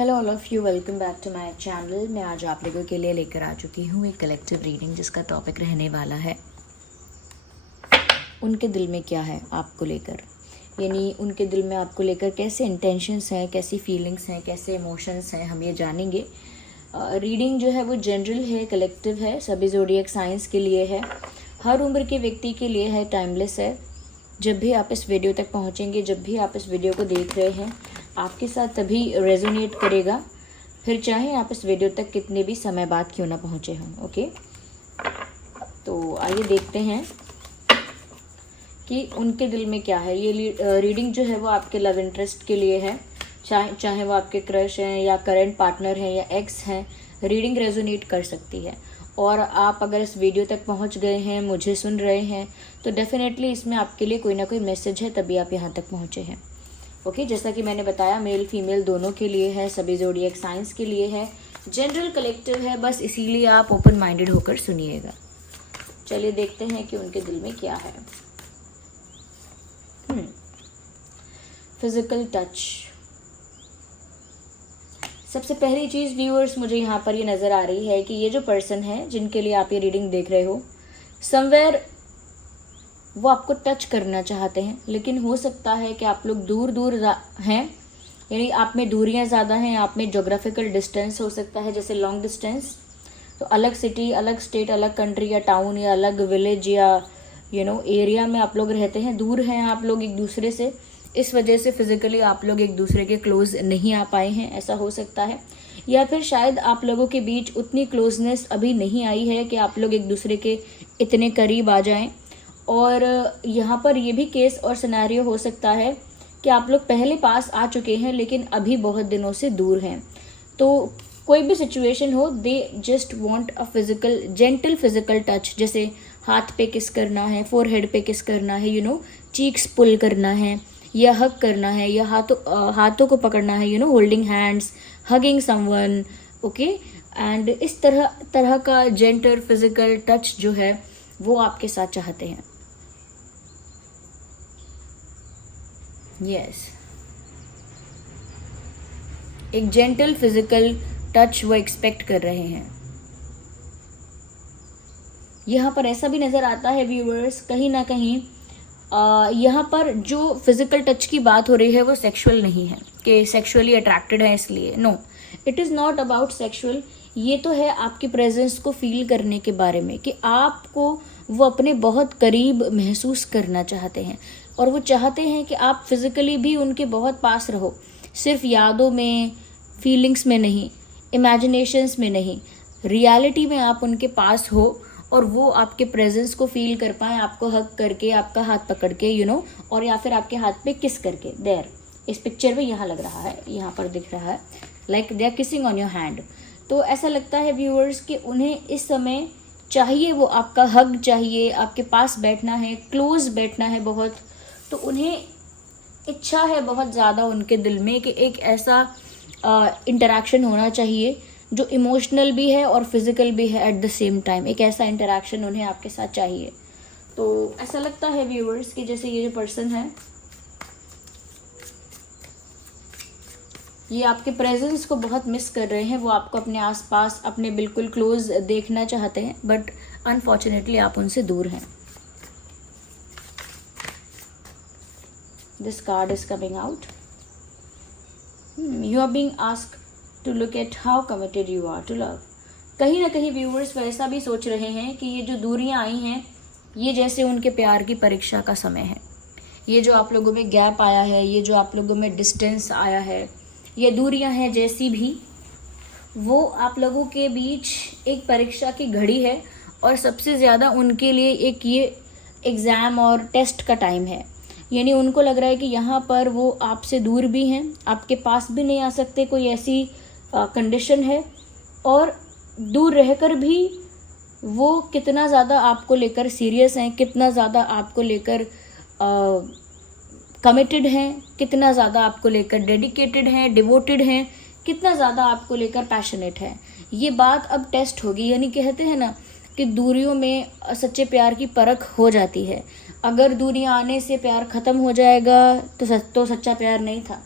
Hello all of you, welcome back to my channel. मैं आज आप लोगों के लिए लेकर आ चुकी हूँ एक कलेक्टिव रीडिंग जिसका टॉपिक रहने वाला है उनके दिल में क्या है आपको लेकर। यानी उनके दिल में आपको लेकर कैसे इंटेंशंस हैं, कैसी फीलिंग्स हैं, कैसे इमोशंस हैं, हम ये जानेंगे। रीडिंग जो है वो जनरल है, कलेक्टिव है, सभी ज़ोडिएक साइंस के लिए है, हर उम्र के व्यक्ति के लिए है, टाइमलेस है। जब भी आप इस वीडियो तक पहुँचेंगे, जब भी आप इस वीडियो को देख रहे हैं, आपके साथ तभी रेजोनेट करेगा, फिर चाहे आप इस वीडियो तक कितने भी समय बाद क्यों ना पहुँचे हों। ओके, तो आइए देखते हैं कि उनके दिल में क्या है। ये रीडिंग जो है वो आपके लव इंटरेस्ट के लिए है, चाहे वो आपके क्रश हैं या करंट पार्टनर हैं या एक्स हैं, रीडिंग रेजोनेट कर सकती है। और आप अगर इस वीडियो तक पहुंच गए हैं, मुझे सुन रहे हैं, तो डेफिनेटली इसमें आपके लिए कोई ना कोई मैसेज है, तभी आप यहाँ तक पहुँचे हैं। ओके, जैसा कि मैंने बताया, मेल फीमेल दोनों के लिए है, सभी ज़ोडिएक साइंस के लिए है, जनरल कलेक्टिव है, बस इसीलिए आप ओपन माइंडेड होकर सुनिएगा। चलिए देखते हैं कि उनके दिल में क्या है। Physical touch. सबसे पहली चीज़ व्यूअर्स, मुझे यहाँ पर ये नज़र आ रही है कि ये जो पर्सन है जिनके लिए आप ये रीडिंग देख रहे हो, समवेयर वो आपको टच करना चाहते हैं, लेकिन हो सकता है कि आप लोग दूर दूर हैं, यानी आप में दूरियां ज़्यादा हैं, आप में जोग्राफिकल डिस्टेंस हो सकता है, जैसे लॉन्ग डिस्टेंस। तो अलग सिटी, अलग स्टेट, अलग कंट्री या टाउन या अलग विलेज या एरिया में आप लोग रहते हैं, दूर हैं आप लोग एक दूसरे से, इस वजह से फिजिकली आप लोग एक दूसरे के क्लोज नहीं आ पाए हैं, ऐसा हो सकता है। या फिर शायद आप लोगों के बीच उतनी क्लोजनेस अभी नहीं आई है कि आप लोग एक दूसरे के इतने करीब आ जाएं। और यहाँ पर ये भी केस और सिनेरियो हो सकता है कि आप लोग पहले पास आ चुके हैं लेकिन अभी बहुत दिनों से दूर हैं। तो कोई भी सिचुएशन हो, they just want a physical, gentle physical touch, जैसे हाथ पे किस करना है, फोरहेड पे किस करना है, चीक्स पुल करना है, या हग करना है, या हाथों को पकड़ना है, holding hands, hugging someone. Okay, and इस तरह का जेंटल फिजिकल टच जो है वो आपके साथ चाहते हैं। यस, एक जेंटल फिजिकल टच वो एक्सपेक्ट कर रहे हैं। यहाँ पर ऐसा भी नज़र आता है व्यूअर्स, कहीं ना कहीं यहाँ पर जो फिजिकल टच की बात हो रही है वो सेक्सुअल नहीं है कि सेक्सुअली अट्रैक्टेड है इसलिए, no, it is not about sexual. ये तो है आपकी प्रेजेंस को फील करने के बारे में, कि आपको वो अपने बहुत करीब महसूस करना चाहते हैं, और वो चाहते हैं कि आप फिजिकली भी उनके बहुत पास रहो, सिर्फ यादों में, फीलिंग्स में नहीं, इमेजिनेशंस में नहीं, रियलिटी में आप उनके पास हो और वो आपके प्रेजेंस को फील कर पाए, आपको हग करके, आपका हाथ पकड़ के, और या फिर आपके हाथ पे किस करके। देयर, इस पिक्चर में यहाँ लग रहा है, यहाँ पर दिख रहा है, like they are kissing on your hand. तो ऐसा लगता है व्यूअर्स कि उन्हें इस समय चाहिए, वो आपका हग चाहिए, आपके पास बैठना है, क्लोज बैठना है बहुत। तो उन्हें इच्छा है बहुत ज़्यादा उनके दिल में कि एक ऐसा इंटरेक्शन होना चाहिए जो इमोशनल भी है और फिजिकल भी है एट द सेम टाइम। एक ऐसा इंटरेक्शन उन्हें आपके साथ चाहिए। तो ऐसा लगता है व्यूअर्स कि जैसे ये जो पर्सन है, ये आपके प्रेजेंस को बहुत मिस कर रहे हैं, वो आपको अपने आसपास, अपने बिल्कुल क्लोज देखना चाहते हैं, बट अनफॉर्चुनेटली आप उनसे दूर हैं। This card is coming out. You are being asked to look at how committed you are to love. कहीं ना कहीं व्यूअर्स वैसा भी सोच रहे हैं कि ये जो दूरियां आई हैं, ये जैसे उनके प्यार की परीक्षा का समय है। ये जो आप लोगों में गैप आया है, ये जो आप लोगों में डिस्टेंस आया है, ये दूरियां हैं जैसी भी, वो आप लोगों के बीच एक परीक्षा की घड़ी है, और सबसे ज़्यादा उनके लिए एक ये एग्ज़ाम और टेस्ट का टाइम है। यानी उनको लग रहा है कि यहाँ पर वो आपसे दूर भी हैं, आपके पास भी नहीं आ सकते, कोई ऐसी कंडीशन है, और दूर रहकर भी वो कितना ज़्यादा आपको लेकर सीरियस हैं, कितना ज़्यादा आपको लेकर कमिटेड हैं, कितना ज़्यादा आपको लेकर डेडिकेटेड हैं, डिवोटेड हैं, कितना ज़्यादा आपको लेकर पैशनेट है। ये बात अब टेस्ट होगी। यानी कहते हैं ना कि दूरियों में सच्चे प्यार की परख हो जाती है। अगर दूरियां आने से प्यार ख़त्म हो जाएगा तो सच्चा प्यार नहीं था।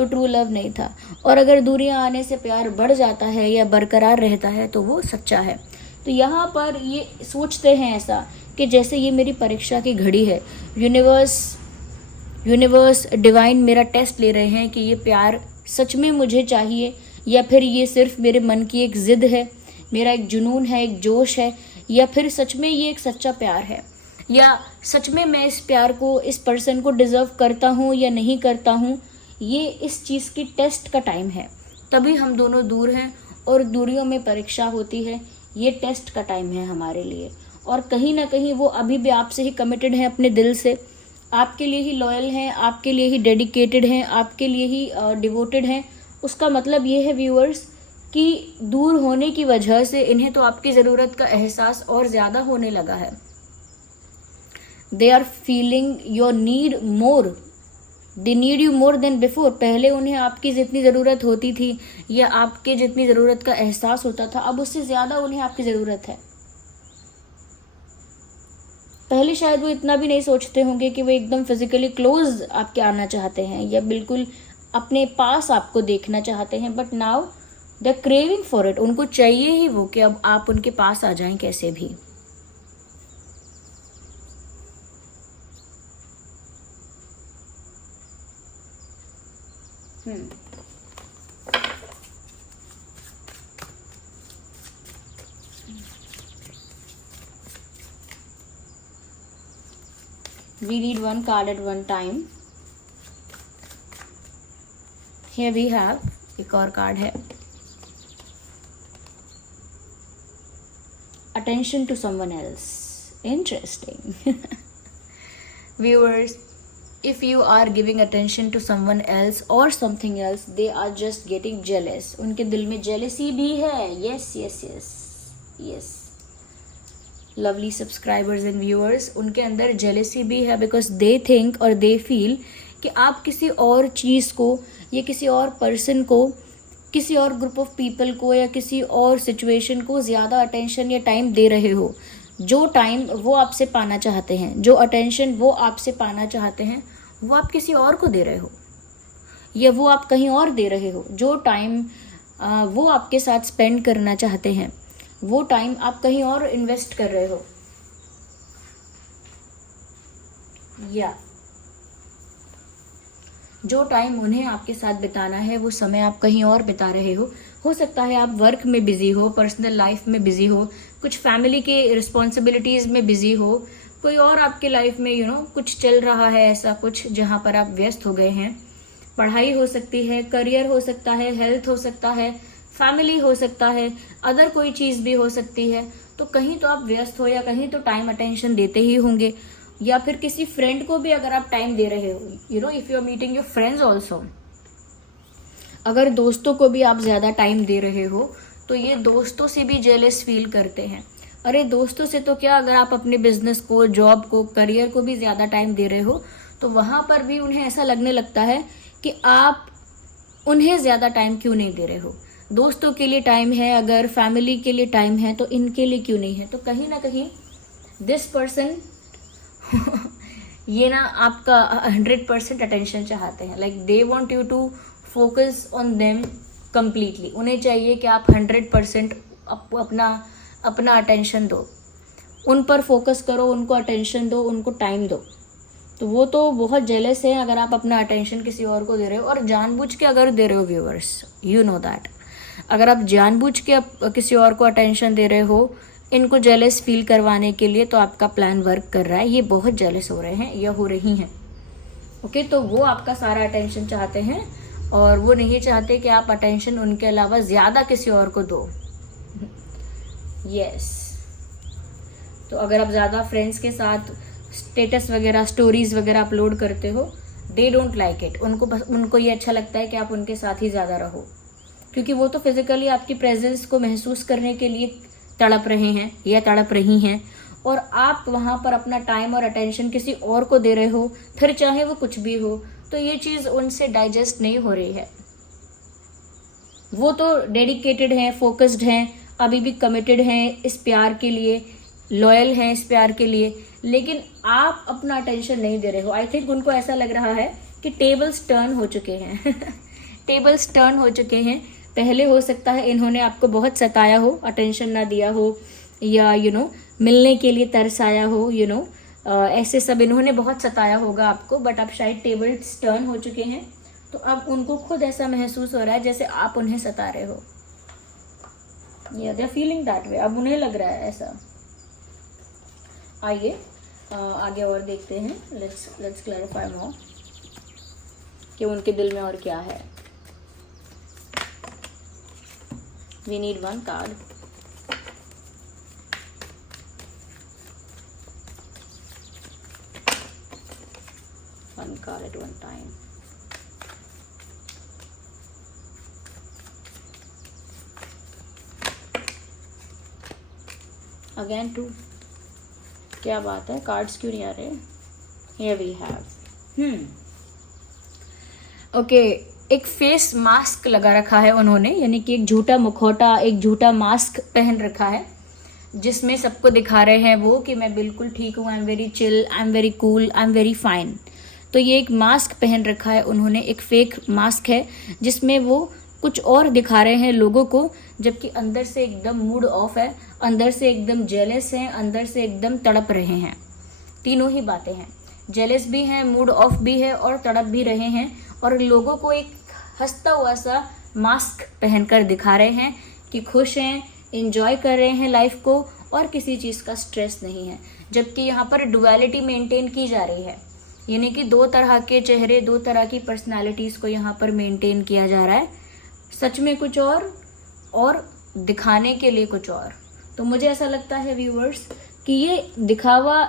तो ट्रू लव नहीं था। और अगर दूरियां आने से प्यार बढ़ जाता है या बरकरार रहता है तो वो सच्चा है। तो यहाँ पर ये सोचते हैं ऐसा कि जैसे ये मेरी परीक्षा की घड़ी है, यूनिवर्स डिवाइन मेरा टेस्ट ले रहे हैं कि ये प्यार सच में मुझे चाहिए या फिर ये सिर्फ मेरे मन की एक जिद है, मेरा एक जुनून है, एक जोश है, या फिर सच में ये एक सच्चा प्यार है, या सच में मैं इस प्यार को, इस पर्सन को डिज़र्व करता हूँ या नहीं करता हूँ। ये इस चीज़ की टेस्ट का टाइम है, तभी हम दोनों दूर हैं और दूरियों में परीक्षा होती है। ये टेस्ट का टाइम है हमारे लिए, और कहीं ना कहीं वो अभी भी आपसे ही कमिटेड है, अपने दिल से आपके लिए ही लॉयल हैं, आपके लिए ही डेडिकेटेड हैं, आपके लिए ही डिवोटेड हैं। उसका मतलब ये है व्यूअर्स कि दूर होने की वजह से इन्हें तो आपकी ज़रूरत का एहसास और ज़्यादा होने लगा है। They are feeling your need more, they need you more than before. पहले उन्हें आपकी जितनी ज़रूरत होती थी या आपके जितनी ज़रूरत का एहसास होता था, अब उससे ज़्यादा उन्हें आपकी ज़रूरत है। पहले शायद वो इतना भी नहीं सोचते होंगे कि वो एकदम फिजिकली क्लोज आपके आना चाहते हैं या बिल्कुल अपने पास आपको देखना चाहते हैं, but now they are craving for it. उनको चाहिए ही वो कि अब आप उनके पास आ जाएं कैसे भी। We read one card at one time. Here we have एक और कार्ड है, attention to someone else. Interesting. Viewers, if you are giving attention to someone else or something else, they are just getting jealous. उनके दिल में jealousy भी है. Yes. Lovely subscribers and viewers, उनके अंदर जेलेसी भी है, बिकॉज दे थिंक और दे फील कि आप किसी और चीज़ को या किसी और पर्सन को, किसी और ग्रुप ऑफ पीपल को या किसी और सिचुएशन को ज़्यादा अटेंशन या टाइम दे रहे हो। जो टाइम वो आपसे पाना चाहते हैं, जो अटेंशन वो आपसे पाना चाहते हैं, वो आप किसी और को दे रहे हो या वो आप कहीं और दे रहे हो। जो टाइम वो आपके साथ स्पेंड करना चाहते हैं, वो टाइम आप कहीं और इन्वेस्ट कर रहे हो। या जो टाइम उन्हें आपके साथ बिताना है, वो समय आप कहीं और बिता रहे हो सकता है आप वर्क में बिजी हो, पर्सनल लाइफ में बिजी हो, कुछ फैमिली के रिस्पॉन्सिबिलिटीज में बिजी हो, कोई और आपके लाइफ में कुछ चल रहा है, ऐसा कुछ जहां पर आप व्यस्त हो गए हैं। पढ़ाई हो सकती है, करियर हो सकता है, हेल्थ हो सकता है, फैमिली हो सकता है, अदर कोई चीज़ भी हो सकती है। तो कहीं तो आप व्यस्त हो या कहीं तो टाइम अटेंशन देते ही होंगे। या फिर किसी फ्रेंड को भी अगर आप टाइम दे रहे हो, if you are meeting your friends also, अगर दोस्तों को भी आप ज़्यादा टाइम दे रहे हो तो ये दोस्तों से भी जेलस फील करते हैं। अरे दोस्तों से तो क्या, अगर आप अपने बिजनेस को, जॉब को, करियर को भी ज़्यादा टाइम दे रहे हो तो वहाँ पर भी उन्हें ऐसा लगने लगता है कि आप उन्हें ज़्यादा टाइम क्यों नहीं दे रहे हो। दोस्तों के लिए टाइम है, अगर फैमिली के लिए टाइम है तो इनके लिए क्यों नहीं है। तो कहीं ना कहीं दिस पर्सन ये ना आपका 100% अटेंशन चाहते हैं। Like they want you to focus on them completely. उन्हें चाहिए कि आप 100% अपना अटेंशन दो, उन पर फोकस करो, उनको अटेंशन दो, उनको टाइम दो। तो वो तो बहुत जेलस है अगर आप अपना अटेंशन किसी और को दे रहे हो, और जानबूझ के अगर दे रहे हो व्यूअर्स, यू नो दैट। अगर आप जानबूझ के किसी और को अटेंशन दे रहे हो इनको जेलस फील करवाने के लिए, तो आपका प्लान वर्क कर रहा है। ये बहुत जेलस हो रहे हैं या हो रही हैं। ओके, तो वो आपका सारा अटेंशन चाहते हैं और वो नहीं चाहते कि आप अटेंशन उनके अलावा ज़्यादा किसी और को दो। यस तो अगर आप ज़्यादा फ्रेंड्स के साथ स्टेटस वगैरह, स्टोरीज वगैरह अपलोड करते हो, दे डोंट लाइक इट। उनको ये अच्छा लगता है कि आप उनके साथ ही ज़्यादा रहो, क्योंकि वो तो फिजिकली आपकी प्रेजेंस को महसूस करने के लिए तड़प रहे हैं या तड़प रही हैं, और आप वहाँ पर अपना टाइम और अटेंशन किसी और को दे रहे हो, फिर चाहे वो कुछ भी हो। तो ये चीज़ उनसे डाइजेस्ट नहीं हो रही है। वो तो डेडिकेटेड हैं, फोकस्ड हैं, अभी भी कमिटेड हैं इस प्यार के लिए, लॉयल हैं इस प्यार के लिए, लेकिन आप अपना अटेंशन नहीं दे रहे हो। आई थिंक उनको ऐसा लग रहा है कि टेबल्स टर्न हो चुके हैं टेबल्स टर्न हो चुके हैं। पहले हो सकता है इन्होंने आपको बहुत सताया हो, अटेंशन ना दिया हो, या मिलने के लिए तरस आया हो, ऐसे सब इन्होंने बहुत सताया होगा आपको, बट अब शायद टेबल्स टर्न हो चुके हैं। तो अब उनको खुद ऐसा महसूस हो रहा है जैसे आप उन्हें सता रहे हो, या they are feeling that way. अब उन्हें लग रहा है ऐसा। आइए आगे और देखते हैं। लेट्स क्लैरिफाई मोर कि उनके दिल में और क्या है। We need one card. One card at one time. Again two. क्या बात है, कार्ड्स क्यों नहीं आ रहे? Here we have. ओके, एक फेस मास्क लगा रखा है उन्होंने, यानी कि एक झूठा मुखौटा, एक झूठा मास्क पहन रखा है, जिसमें सबको दिखा रहे हैं वो कि मैं बिल्कुल ठीक हूँ, I am very chill, I am very cool, I am very fine. तो ये एक मास्क पहन रखा है उन्होंने, एक फेक मास्क है जिसमें वो कुछ और दिखा रहे हैं लोगों को, जबकि अंदर से एकदम मूड ऑफ है, अंदर से एकदम जेलस हैं, अंदर से एकदम तड़प रहे हैं। तीनों ही बातें हैं, जेलस भी हैं, मूड ऑफ भी है और तड़प भी रहे हैं, और लोगों को एक हंसता हुआ सा मास्क पहनकर दिखा रहे हैं कि खुश हैं, एंजॉय कर रहे हैं लाइफ को, और किसी चीज़ का स्ट्रेस नहीं है। जबकि यहाँ पर डुअलिटी मेंटेन की जा रही है, यानी कि दो तरह के चेहरे, दो तरह की पर्सनालिटीज़ को यहाँ पर मेंटेन किया जा रहा है, सच में कुछ और दिखाने के लिए कुछ और। तो मुझे ऐसा लगता है व्यूवर्स कि ये दिखावा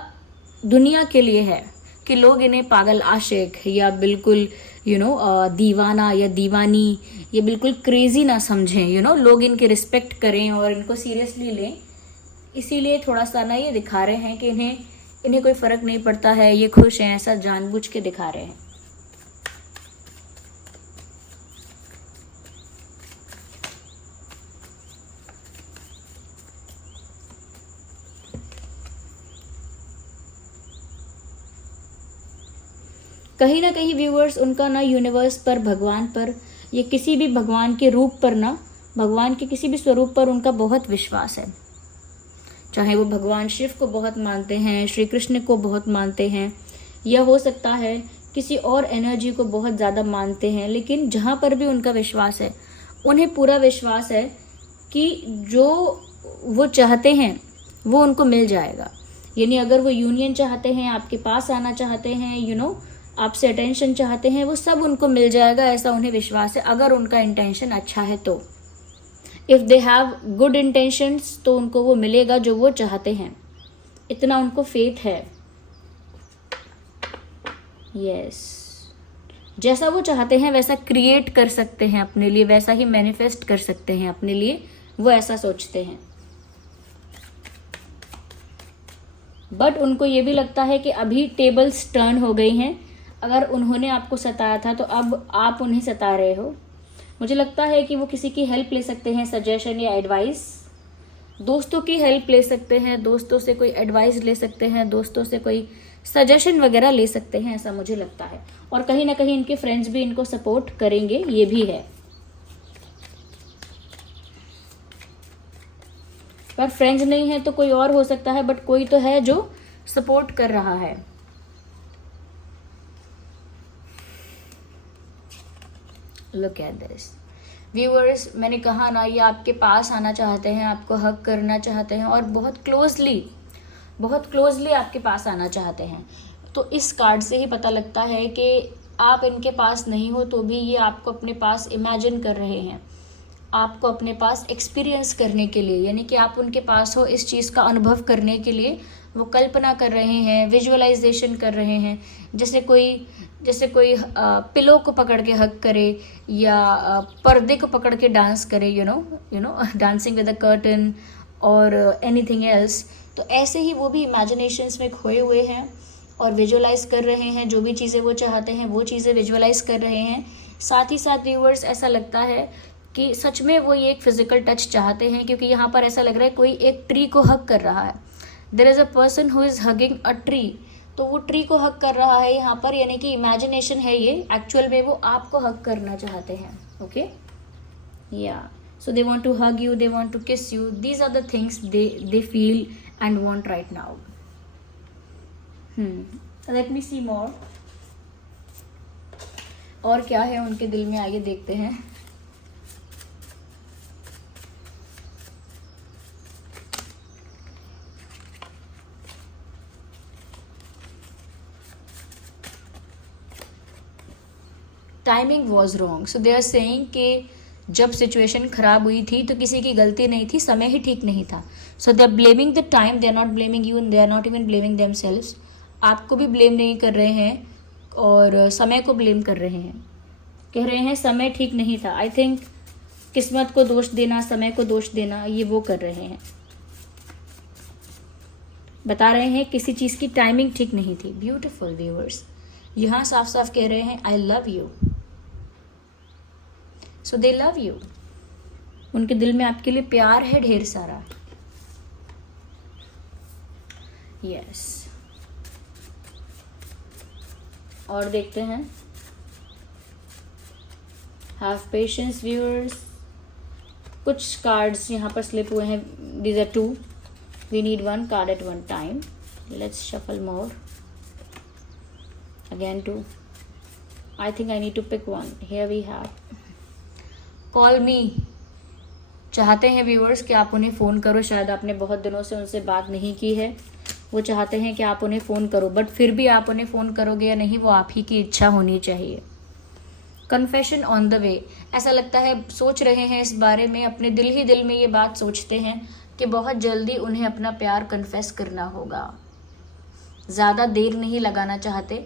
दुनिया के लिए है कि लोग इन्हें पागल आशिक या बिल्कुल दीवाना या दीवानी, ये बिल्कुल क्रेजी ना समझें, लोग इनकी रिस्पेक्ट करें और इनको सीरियसली लें। इसीलिए थोड़ा सा ना ये दिखा रहे हैं कि इन्हें कोई फ़र्क नहीं पड़ता है, ये खुश हैं, ऐसा जानबूझ के दिखा रहे हैं। कहीं ना कहीं व्यूअर्स उनका ना यूनिवर्स पर, भगवान पर, या किसी भी भगवान के रूप पर ना, भगवान के किसी भी स्वरूप पर उनका बहुत विश्वास है। चाहे वो भगवान शिव को बहुत मानते हैं, श्री कृष्ण को बहुत मानते हैं, या हो सकता है किसी और एनर्जी को बहुत ज़्यादा मानते हैं, लेकिन जहाँ पर भी उनका विश्वास है, उन्हें पूरा विश्वास है कि जो वो चाहते हैं वो उनको मिल जाएगा। यानी अगर वो यूनियन चाहते हैं, आपके पास आना चाहते हैं, आपसे अटेंशन चाहते हैं, वो सब उनको मिल जाएगा, ऐसा उन्हें विश्वास है, अगर उनका इंटेंशन अच्छा है तो। If they have good intentions तो उनको वो मिलेगा जो वो चाहते हैं, इतना उनको फेथ है। यस, जैसा वो चाहते हैं वैसा क्रिएट कर सकते हैं अपने लिए, वैसा ही मैनिफेस्ट कर सकते हैं अपने लिए, वो ऐसा सोचते हैं। बट उनको ये भी लगता है कि अभी टेबल्स टर्न हो गई हैं, अगर उन्होंने आपको सताया था तो अब आप उन्हें सता रहे हो। मुझे लगता है कि वो किसी की हेल्प ले सकते हैं, सजेशन या एडवाइस, दोस्तों की हेल्प ले सकते हैं, दोस्तों से कोई एडवाइस ले सकते हैं, दोस्तों से कोई सजेशन वगैरह ले सकते हैं, ऐसा मुझे लगता है। और कहीं ना कहीं इनके फ्रेंड्स भी इनको सपोर्ट करेंगे, ये भी है। पर फ्रेंड्स नहीं है तो कोई और हो सकता है, बट कोई तो है जो सपोर्ट कर रहा है। लुक एट दिस व्यूअर्स, मैंने कहा ना, ये आपके पास आना चाहते हैं, आपको हग करना चाहते हैं, और बहुत क्लोजली आपके पास आना चाहते हैं। तो इस कार्ड से ही पता लगता है कि आप इनके पास नहीं हो तो भी ये आपको अपने पास इमेजिन कर रहे हैं, आपको अपने पास एक्सपीरियंस करने के लिए, यानी कि आप उनके पास हो इस चीज़ का अनुभव करने के लिए वो कल्पना कर रहे हैं, विजुअलाइजेशन कर रहे हैं। जैसे कोई पिलो को पकड़ के हग करे, या पर्दे को पकड़ के डांस करे, you know dancing with a curtain और एनीथिंग एल्स। तो ऐसे ही वो भी इमेजिनेशंस में खोए हुए हैं और विजुअलाइज कर रहे हैं, जो भी चीज़ें वो चाहते हैं वो चीज़ें विजुअलाइज कर रहे हैं। साथ ही साथ व्यूअर्स, ऐसा लगता है कि सच में वो ये एक फिजिकल टच चाहते हैं, क्योंकि यहाँ पर ऐसा लग रहा है कोई एक ट्री को हग कर रहा है। There is a person who is hugging a tree, तो वो ट्री को हग कर रहा है यहाँ पर, यानी कि इमेजिनेशन है ये, एक्चुअल में वो आपको हग करना चाहते हैं। Okay, yeah. So they want to hug you, they want to kiss you. These are the things they feel and want right now. Let me see more. और क्या है उनके दिल में, आइए देखते हैं. Timing was wrong. So they are saying कि जब सिचुएशन खराब हुई थी तो किसी की गलती नहीं थी, समय ही ठीक नहीं था. So they are blaming the time, they are not blaming you and they are not even blaming themselves. आपको भी ब्लेम नहीं कर रहे हैं और समय को ब्लेम कर रहे हैं. कह रहे हैं समय ठीक नहीं था. आई थिंक किस्मत को दोष देना, समय को दोष देना, ये वो कर रहे हैं. बता रहे हैं किसी चीज़ की टाइमिंग ठीक नहीं थी. ब्यूटिफुल व्यूअर्स, यहाँ साफ साफ कह रहे हैं I love you. So they love you. उनके दिल में आपके लिए प्यार है ढेर सारा. यस. और देखते हैं. Have patience viewers. कुछ कार्ड्स यहाँ पर स्लिप हुए हैं. These are 2. We need 1 card at one time. Let's shuffle more. Again 2. I think I need to pick one. Here we have call me. चाहते हैं व्यूअर्स कि आप उन्हें फ़ोन करो. शायद आपने बहुत दिनों से उनसे बात नहीं की है. वो चाहते हैं कि आप उन्हें फ़ोन करो, बट फिर भी आप उन्हें फ़ोन करोगे या नहीं वो आप ही की इच्छा होनी चाहिए. Confession on the way. ऐसा लगता है सोच रहे हैं इस बारे में, अपने दिल ही दिल में ये बात सोचते हैं कि बहुत जल्दी उन्हें अपना प्यार कन्फेस करना होगा. ज़्यादा देर नहीं लगाना चाहते,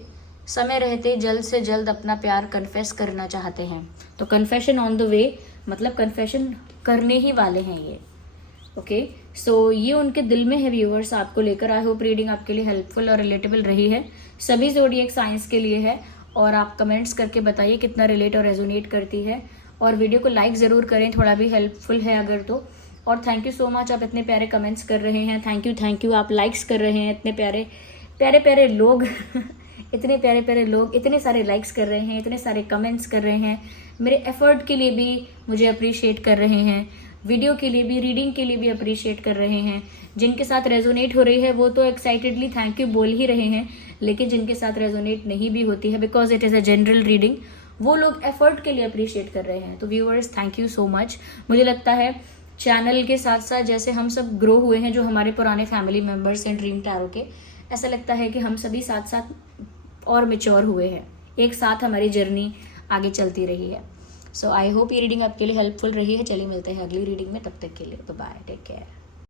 समय रहते जल्द से जल्द अपना प्यार कन्फेस करना चाहते हैं. तो कन्फेशन ऑन द वे मतलब कन्फेशन करने ही वाले हैं ये. ओके, सो ये उनके दिल में है व्यूअर्स आपको लेकर. आई होप रीडिंग आपके लिए हेल्पफुल और रिलेटेबल रही है. सभी ज़ोडिएक साइंस के लिए है. और आप कमेंट्स करके बताइए कितना रिलेट और रेजोनेट करती है. और वीडियो को लाइक ज़रूर करें, थोड़ा भी हेल्पफुल है अगर तो. और थैंक यू सो मच, आप इतने प्यारे कमेंट्स कर रहे हैं. Thank you. आप लाइक्स कर रहे हैं. इतने प्यारे लोग इतने प्यारे लोग इतने सारे लाइक्स कर रहे हैं, इतने सारे कमेंट्स कर रहे हैं. मेरे एफर्ट के लिए भी मुझे अप्रिशिएट कर रहे हैं. वीडियो के लिए भी, रीडिंग के लिए भी अप्रिशिएट कर रहे हैं. जिनके साथ रेजोनेट हो रही है वो तो एक्साइटेडली थैंक यू बोल ही रहे हैं. लेकिन जिनके साथ रेजोनेट नहीं भी होती है, because it is a general reading, वो लोग एफर्ट के लिए अप्रिशिएट कर रहे हैं. तो viewers thank you so much. मुझे लगता है चैनल के साथ साथ जैसे हम सब ग्रो हुए हैं, जो हमारे पुराने फैमिली मेम्बर्स हैं ड्रीम टैरो के, ऐसा लगता है कि हम सभी साथ साथ और मैच्योर हुए हैं. एक साथ हमारी जर्नी आगे चलती रही है. सो आई होप ये रीडिंग आपके लिए हेल्पफुल रही है. चलिए मिलते हैं अगली रीडिंग में. तब तक के लिए बाय, टेक केयर.